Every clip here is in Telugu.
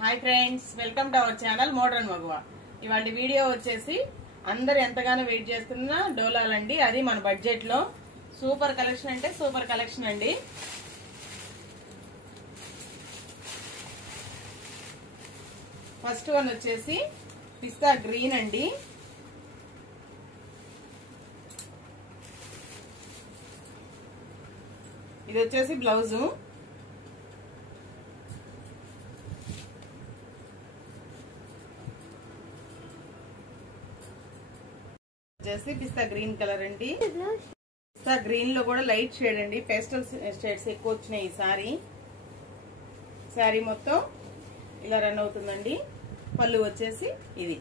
Hi friends, welcome to our channel modern మగువా. ఇవాళ వీడియో వచ్చేసి అందరు ఎంతగానో వెయిట్ చేస్తున్న డోలాలండి. అది మన బడ్జెట్ లో సూపర్ కలెక్షన్ అంటే సూపర్ కలెక్షన్ అండి. ఫస్ట్ వన్ వచ్చేసి పిస్తా గ్రీన్ అండి. ఇది వచ్చేసి బ్లౌజు. వచ్చేసి పిస్తా గ్రీన్ కలర్ అండి. పిస్తా గ్రీన్ లో కూడా లైట్ షేడ్ అండి, పేస్టల్ షేడ్స్ ఎక్కువ వచ్చినాయి. ఈ శారీ మొత్తం ఇలా రన్ అవుతుందండి. పళ్ళు వచ్చేసి ఇది.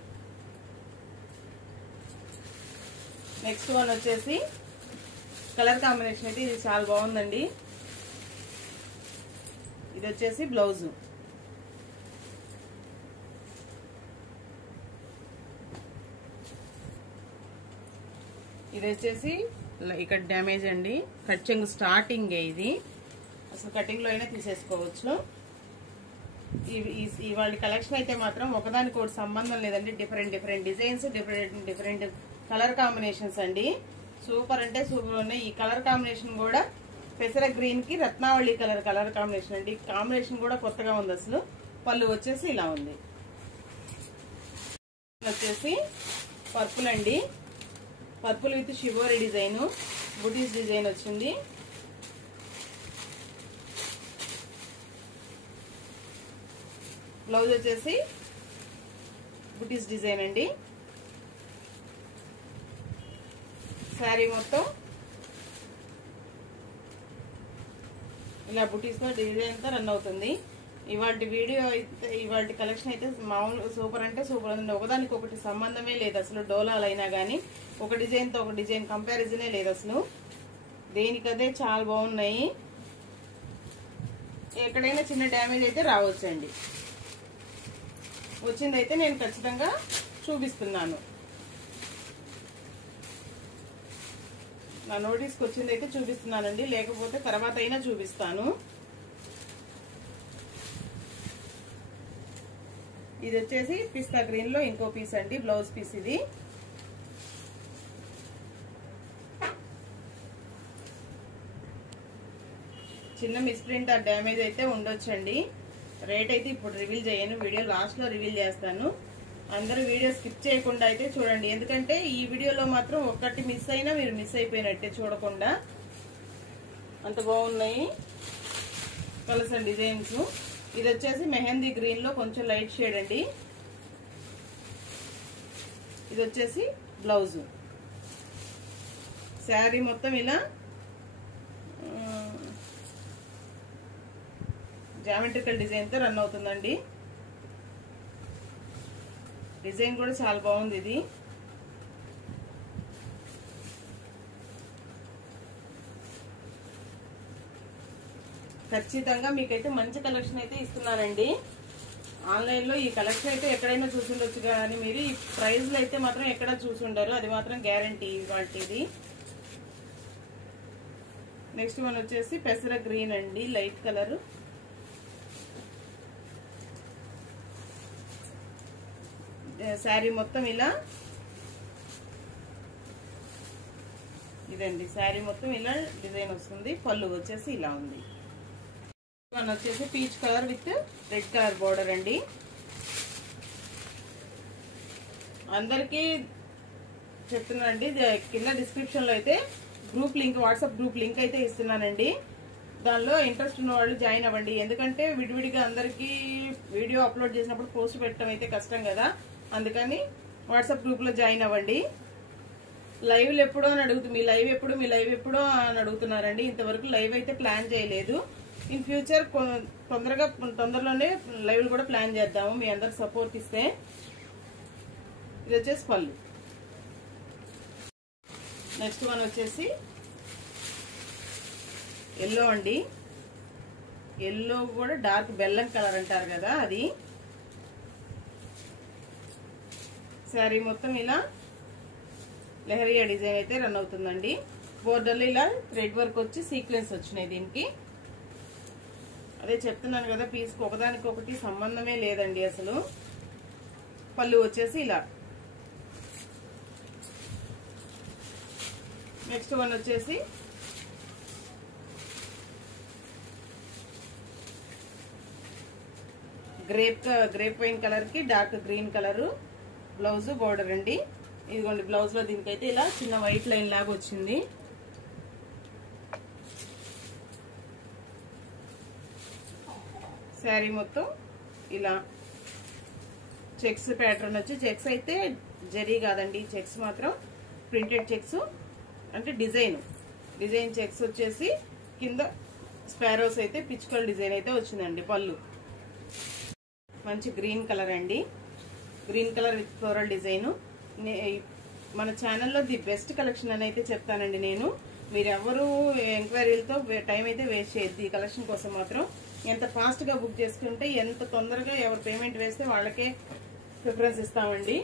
నెక్స్ట్ వన్ వచ్చేసి కలర్ కాంబినేషన్ అయితే ఇది చాలా బాగుందండి. ఇది వచ్చేసి బ్లౌజు. ఇది వచ్చేసి ఇక్కడ డ్యామేజ్ అండి, కట్చింగ్ స్టార్టింగ్ ఇది. అసలు కటింగ్ లో అయినా తీసేసుకోవచ్చు. ఇవాళ కలెక్షన్ అయితే మాత్రం ఒకదానికి ఒకటి సంబంధం లేదండి. Different designs, different colour combinations అండి. సూపర్ అంటే సూపర్ ఉన్నాయి. ఈ కలర్ కాంబినేషన్ కూడా పెసర గ్రీన్ కి రత్నావళి కలర్ కాంబినేషన్ అండి. కాంబినేషన్ కూడా కొత్తగా ఉంది అసలు. పళ్ళు వచ్చేసి ఇలా ఉంది. వచ్చేసి పర్పుల్ అండి. Purple with shibori design, buttis design వచ్చింది. బ్లౌజ్ వచ్చేసి బుటీస్ డిజైన్ అండి. శారీ మొత్తం ఇలా బుటీస్ తో డిజైన్ తో రన్ అవుతుంది. ఇవాళ వీడియో అయితే ఇవాళ కలెక్షన్ అయితే మామూలు సూపర్ అంటే సూపర్ ఉంది. ఒకదానికి ఒకటి సంబంధమే లేదు అసలు. డోలాలు అయినా కానీ ఒక డిజైన్ తో ఒక డిజైన్ కంపారిజనే లేదు అసలు. దేనికదే చాలా బాగున్నాయి. ఎక్కడైనా చిన్న డ్యామేజ్ అయితే రావచ్చండి. వచ్చిందైతే నేను ఖచ్చితంగా చూపిస్తున్నాను. నా నోటీస్కి వచ్చిందైతే చూపిస్తున్నానండి, లేకపోతే తర్వాత అయినా చూపిస్తాను. ఇది వచ్చేసి పిస్తా గ్రీన్ లో ఇంకో పీస్ అండి, బ్లౌజ్ పీస్. ఇది చిన్న మిస్ప్రింట్ ఆ డ్యామేజ్ అయితే ఉండొచ్చండి. రేట్ అయితే ఇప్పుడు రివీల్ చేయను, వీడియో లాస్ట్ లో రివీల్ చేస్తాను. అందరూ వీడియో స్కిప్ చేయకుండా అయితే చూడండి, ఎందుకంటే ఈ వీడియోలో మాత్రం ఒక్కటి మిస్ అయినా మీరు మిస్ అయిపోయినట్టే. చూడకుండా అంత బాగున్నాయి కలర్స్ అండ్ డిజైన్స్. ఇది వచ్చేసి మెహందీ గ్రీన్ లో కొంచెం లైట్ షేడ్ అండి. ఇది వచ్చేసి బ్లౌజ్. శారీ మొత్తం ఇలా జామెట్రికల్ డిజైన్ తో రన్ అవుతుందండి. డిజైన్ కూడా చాలా బాగుంది. ఇది ఖచ్చితంగా మీకైతే మంచి కలెక్షన్ అయితే ఇస్తున్నానండి. ఆన్లైన్ లో ఈ కలెక్షన్ అయితే ఎక్కడైనా చూసుండొచ్చు, కానీ మీరు ఈ ప్రైస్ లో అయితే మాత్రం ఎక్కడ చూసుండరు, అది మాత్రం గ్యారంటీ వాటిది. నెక్స్ట్ వన్ వచ్చేసి పెసర గ్రీన్ అండి, లైట్ కలర్. శారీ మొత్తం ఇలా ఇదండి, శారీ మొత్తం ఇలా డిజైన్ వస్తుంది. పళ్ళు వచ్చేసి ఇలా ఉంది. వన్ వచ్చేసి peach colour with red colour border అండి. అందరికి చెప్తున్నానండి, కింద డిస్క్రిప్షన్ లో అయితే group link, WhatsApp group link అయితే ఇస్తున్నానండి. దానిలో ఇంట్రెస్ట్ ఉన్న వాళ్ళు జాయిన్ అవ్వండి. ఎందుకంటే విడివిడిగా అందరికి వీడియో అప్లోడ్ చేసినప్పుడు పోస్ట్ పెట్టడం అయితే కష్టం కదా. అందుకని వాట్సాప్ గ్రూప్ లో జాయిన్ అవ్వండి. లైవ్లు ఎప్పుడో అని మీ లైవ్ ఎప్పుడో అని అడుగుతున్నారండి. ఇంతవరకు లైవ్ అయితే ప్లాన్ చేయలేదు. ఇన్ ఫ్యూచర్ తొందరలోనే లైవ్లు కూడా ప్లాన్ చేద్దాము, మీ అందరు సపోర్ట్ ఇస్తే. ఇది వచ్చేసి పళ్ళు. నెక్స్ట్ వన్ వచ్చేసి ఎల్లో అండి. ఎల్లో కూడా డార్క్ బెల్లం కలర్ అంటారు కదా, అది. శారీ మొత్తం ఇలా లెహరియా డిజైన్ అయితే రన్ అవుతుందండి. బోర్డర్లో ఇలా థ్రెడ్ వర్క్ వచ్చి సీక్వెన్స్ వచ్చినాయి దీనికి. అదే చెప్తున్నాను కదా, పీస్కి ఒకదానికొకటి సంబంధమే లేదండి అసలు. పళ్ళు వచ్చేసి ఇలా. నెక్స్ట్ వన్ వచ్చేసి గ్రేప్ వైన్ కలర్ కి dark green colour blouse border అండి. ఇదిగోండి బ్లౌజ్ లో దీనికైతే ఇలా చిన్న వైట్ లైన్ లాగా వచ్చింది. శారీ మొత్తం ఇలా చెక్స్ ప్యాటర్న్ వచ్చి, చెక్స్ అయితే జరీ కాదండి, చెక్స్ మాత్రం ప్రింటెడ్ చెక్స్ అంటే డిజైన్ చెక్స్ వచ్చేసి కింద స్పారోస్ అయితే పిచ్చుకల్ డిజైన్ అయితే వచ్చిందండి. పళ్ళు మంచి గ్రీన్ కలర్ అండి, green colour with floral design. మన ఛానల్లో ది బెస్ట్ కలెక్షన్ అని అయితే చెప్తానండి నేను. మీరెవరు ఎంక్వైరీలతో టైం అయితే వేస్ట్ చేయొద్దు. ఈ కలెక్షన్ కోసం మాత్రం ఎంత ఫాస్ట్ గా బుక్ చేసుకుంటే ఎంత తొందరగా ఎవరు పేమెంట్ వేస్తే వాళ్ళకే ప్రిఫరెన్స్ ఇస్తామండి.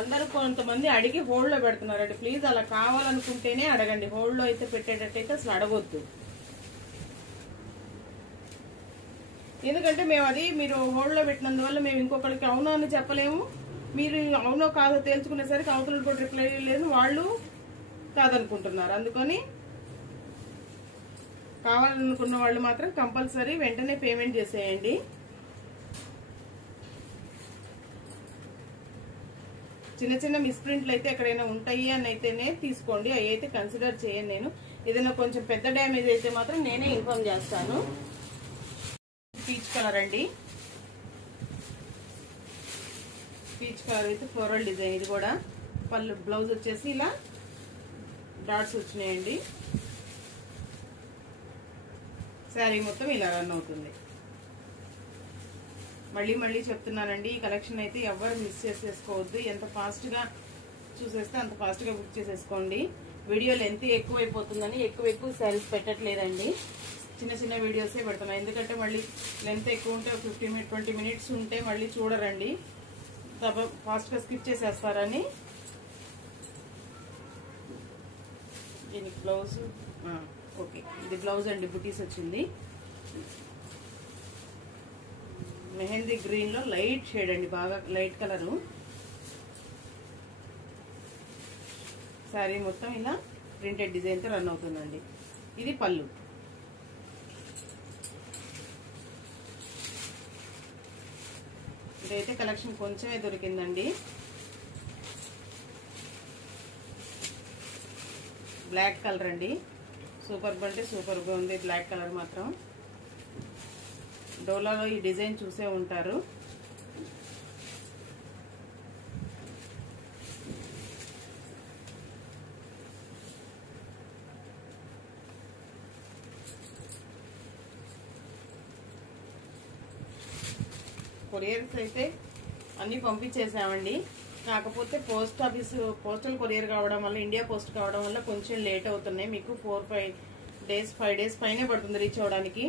అందరూ కొంతమంది అడిగి హోల్డ్ లో పెడుతున్నారండి. ప్లీజ్ అలా కావాలనుకుంటేనే అడగండి, హోల్డ్ లో అయితే పెట్టేటట్టయితే అసలు అడగొద్దు. ఎందుకంటే మేము అది మీరు హోల్డ్ లో పెట్టినందువల్ల మేము ఇంకొకరికి అవునో అని చెప్పలేము. మీరు అవునో కాదో తేల్చుకునేసరికి అవతల కూడా రిప్లై లేదు, వాళ్ళు కాదనుకుంటున్నారు. అందుకని కావాలనుకున్న వాళ్ళు మాత్రం కంపల్సరీ వెంటనే పేమెంట్ చేసేయండి. చిన్న చిన్న మిస్ప్రింట్లు అయితే ఎక్కడైనా ఉంటాయి అని అయితేనే తీసుకోండి, అవి అయితే కన్సిడర్ చేయను నేను. ఏదైనా కొంచెం పెద్ద డ్యామేజ్ అయితే మాత్రం నేనే ఇన్ఫార్మ్ చేస్తాను. పీచ్ కలర్ అండి, పీచ్ కలర్ అయితే ఫ్లోరల్ డిజైన్. ఇది కూడా పళ్ళు బ్లౌజ్ వచ్చేసి ఇలా డాట్స్ వచ్చినాయండి. శారీ మొత్తం ఇలా రన్ అవుతుంది. మళ్ళీ చెప్తున్నానండి, ఈ కలెక్షన్ అయితే ఎవరు మిస్ చేసేసుకోవద్దు. ఎంత ఫాస్ట్ గా చూసేస్తే అంత ఫాస్ట్ గా బుక్ చేసేసుకోండి. వీడియో లెంత్ ఎక్కువైపోతుందని ఎక్కువ శారీస్ పెట్టట్లేదండి, చిన్న వీడియోసే పెడుతున్నాం. ఎందుకంటే మళ్ళీ లెంత్ ఎక్కువ ఉంటే 15-20 మినిట్స్ ఉంటే మళ్ళీ చూడరండి, ఫాస్ట్ గా స్కిప్ చేసేస్తారని. దీనికి బ్లౌజ్ ఓకే, ఇది బ్లౌజ్ అండి, బుటీస్ వచ్చింది. మెహందీ గ్రీన్ లో లైట్ షేడ్ అండి, బాగా లైట్ కలరు. శారీ మొత్తం ఇలా ప్రింటెడ్ డిజైన్ తో రన్ అవుతుందండి. ఇది పళ్ళు. ఇదైతే కలెక్షన్ కొంచెమే దొరికిందండి. బ్లాక్ కలర్ అండి, సూపర్ అంటే సూపర్ గా ఉంది. బ్లాక్ కలర్ మాత్రం డోలాలో ఈ డిజైన్ చూసే ఉంటారు. కొరియర్స్ అయితే అన్ని పంపించేసామండి. కాకపోతే పోస్టల్ కొరియర్ కావడం వల్ల, ఇండియా పోస్ట్ కావడం వల్ల కొంచెం లేట్ అవుతున్నాయి. మీకు 5 డేస్ పైనే పడుతుంది రీచ్ అవడానికి.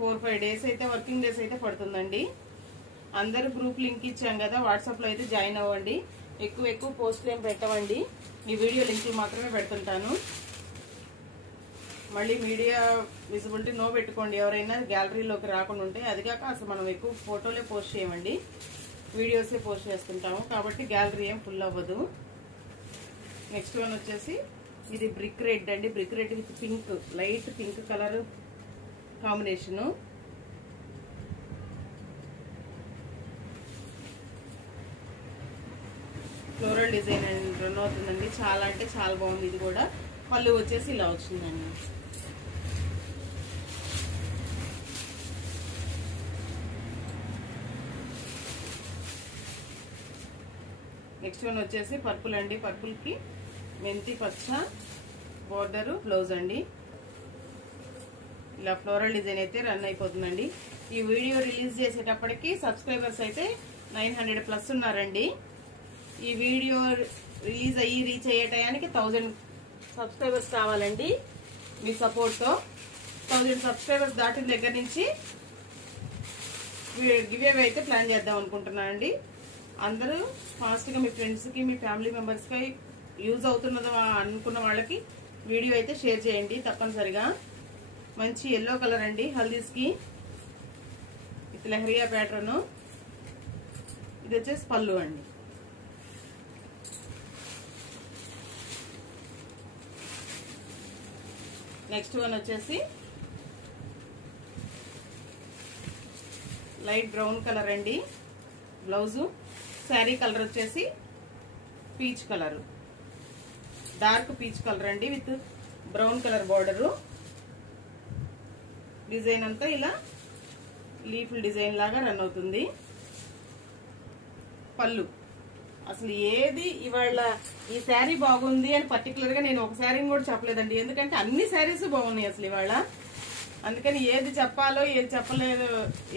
4-5 డేస్ అయితే, వర్కింగ్ డేస్ అయితే పడుతుందండి. అందరూ గ్రూప్ లింక్ ఇచ్చాం కదా, వాట్సాప్ లో అయితే జాయిన్ అవ్వండి. ఎక్కువ పోస్టులు ఏం పెట్టవండి, ఈ వీడియో లింకులు మాత్రమే పెడుతుంటాను. మళ్ళీ మీడియా విజిబిలిటీ నో పెట్టుకోండి ఎవరైనా గ్యాలరీలోకి రాకుండా ఉంటే. అది కాక అసలు మనం ఎక్కువ ఫోటోలే పోస్ట్ చేయమండి, వీడియోసే పోస్ట్ చేస్తుంటాము, కాబట్టి గ్యాలరీ ఏం ఫుల్ అవ్వదు. నెక్స్ట్ వన్ వచ్చేసి ఇది బ్రిక్ రెడ్ అండి, brick red with pink, light pink colour combination. Floral design run అవుతుందండి, చాలా అంటే చాలా బాగుంది. ఇది కూడా పళ్ళు వచ్చేసి ఇలా వచ్చిందండి. నెక్స్ట్ వన్ వచ్చేసి పర్పుల్ అండి, పర్పుల్ కి మెంతి పచ్చ బోర్డర్ బ్లౌజ్ అండి. ఇలా ఫ్లోరల్ డిజైన్ అయితే రన్ అయిపోతుందండి. ఈ వీడియో రిలీజ్ చేసేటప్పటికి సబ్స్క్రైబర్స్ అయితే 900+ ఉన్నారండి. ఈ వీడియో రిలీజ్ అయ్యి రీచ్ అయ్యే టయానికి 1000 సబ్స్క్రైబర్స్ కావాలండి. మీ సపోర్ట్తో 1000 సబ్స్క్రైబర్స్ దాటిన దగ్గర నుంచి గివేవే అయితే ప్లాన్ చేద్దాం అనుకుంటున్నానండి. అందరూ ఫాస్ట్గా మీ ఫ్రెండ్స్కి, మీ ఫ్యామిలీ మెంబర్స్కి యూజ్ అవుతున్నదో అనుకున్న వాళ్ళకి వీడియో అయితే షేర్ చేయండి తప్పనిసరిగా. మంచి ఎల్లో కలర్ అండి, హల్దీస్ కి విత్ లెహరియా ప్యాటర్న్. ఇది వచ్చేసి పళ్ళు అండి. నెక్స్ట్ వన్ వచ్చేసి లైట్ బ్రౌన్ కలర్ అండి బ్లౌజు. శారీ కలర్ వచ్చేసి peach colour, dark peach colour అండి with brown colour border. Design అంతా ఇలా లీఫ్ డిజైన్ లాగా రన్ అవుతుంది. పళ్ళు అసలు ఏది ఇవాళ ఈ శారీ బాగుంది అని పర్టికులర్ గా నేను ఒక శారీని కూడా చెప్పలేదండి, ఎందుకంటే అన్ని శారీస్ బాగున్నాయి అసలు ఇవాళ. అందుకని ఏది చెప్పాలో ఏది చెప్పలేదు,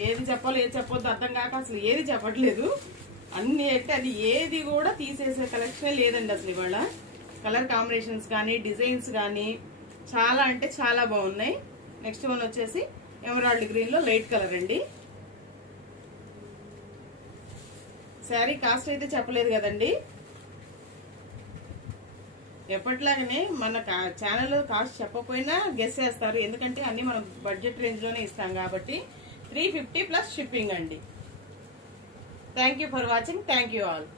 ఏది చెప్పాలో ఏది చెప్పొద్దు అర్థం కాక అసలు ఏది చెప్పట్లేదు. అన్ని అంటే అది ఏది కూడా తీసేసే కలెక్షన్ లేదండి అసలు ఇవాళ. కలర్ కాంబినేషన్స్ కానీ డిజైన్స్ కానీ చాలా అంటే చాలా బాగున్నాయి. నెక్స్ట్ వన్ వచ్చేసి ఎమరాల్డ్ గ్రీన్ లో లైట్ కలర్ అండి. శారీ కాస్ట్ అయితే చెప్పలేదు కదండి, ఎప్పటిలాగానే మన ఛానల్లో కాస్ట్ చెప్పకపోయినా గెస్ చేస్తారు, ఎందుకంటే అన్ని మనం బడ్జెట్ రేంజ్ లోనే ఇస్తాం కాబట్టి. 350 ప్లస్ షిప్పింగ్ అండి. Thank you for watching. Thank you all.